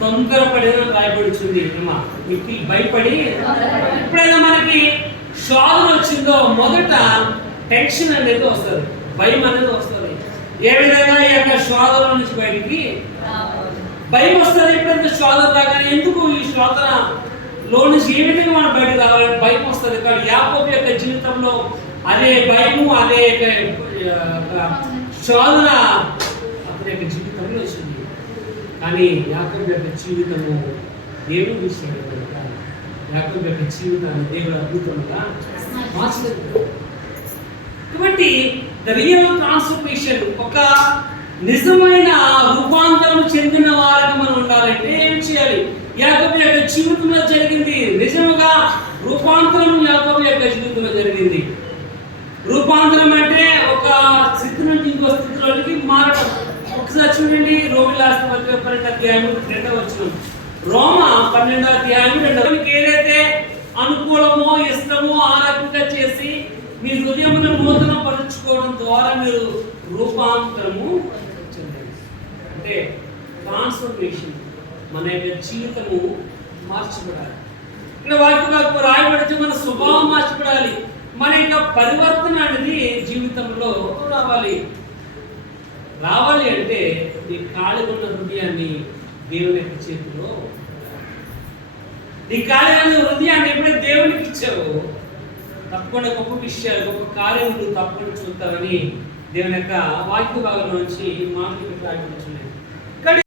తొందరపడిన రాయబడుతుంది. భయపడి ఎప్పుడైనా మనకి శోధన వచ్చిందో మొదట టెన్షన్ అనేది వస్తుంది, భయం అనేది వస్తుంది. ఏ విధంగా ఈ యొక్క శోధన నుంచి బయటికి భయం వస్తుంది. ఎప్పుడైతే శోధన రాగానే ఎందుకు ఈ శోధన లో నుంచి ఏ విధంగా మనం బయటకు రావాలని భయం వస్తుంది. కానీ యాకోబు యొక్క జీవితంలో అదే భయము, అదే శోధన అతని యొక్క జీవితంలో వచ్చింది. కానీ యాకోబు యొక్క జీవితము దేవుడు విషయాలు కనుక యాకోబు యొక్క జీవితాన్ని దేవుడు అద్భుతంగా మార్చలేదు. కాబట్టి ద రియల్ ట్రాన్స్ఫర్మేషన్, ఒక నిజమైన రూపాంతరం చెందిన వారికి మనం ఉండాలంటే ఏం చేయాలి? యాకోబు యొక్క జీవితంలో జరిగింది. నిజంగా రూపాంతరం యాకోబు యొక్క జీవితంలో జరిగింది. రూపాంతరం అంటే ఒక స్థితి నుంచి ఇంకో స్థితిలోకి మారడం. ఒకసారి చూడండి, రోమిల రాసిన పత్రిక 12వ అధ్యాయం 2వ వచనం. రోమ 12వ అధ్యాయం 2వ వచనం. ఏదైతే అనుకూలమో ఇష్టమో ఆ రకంగా చేసి మీ హృదయమును నూతన పరుచుకోవడం ద్వారా మీరు రూపాంతరము చెందాలి. అంటే ట్రాన్స్ఫర్మేషన్, మన యొక్క జీవితము మార్చబడాలి. ఇక్కడ వాక్యం రాయబడితే మన స్వభావం మార్చబడాలి. మన యొక్క పరివర్తన అనేది జీవితంలో రావాలి అంటే నీ ఖాళీగా ఉన్న హృదయాన్ని దేవుని యొక్క చేతిలో, నీ ఖాళీగా ఉన్న హృదయాన్ని ఎప్పుడైతే దేవునికి ఇచ్చావో తప్పకుండా గొప్ప విషయాలు, గొప్ప కార్యం నువ్వు తప్పకుండా చూస్తావని దేవుని యొక్క వాక్య భాగంలో నుంచి మాటలు ప్రారంభించలేదు.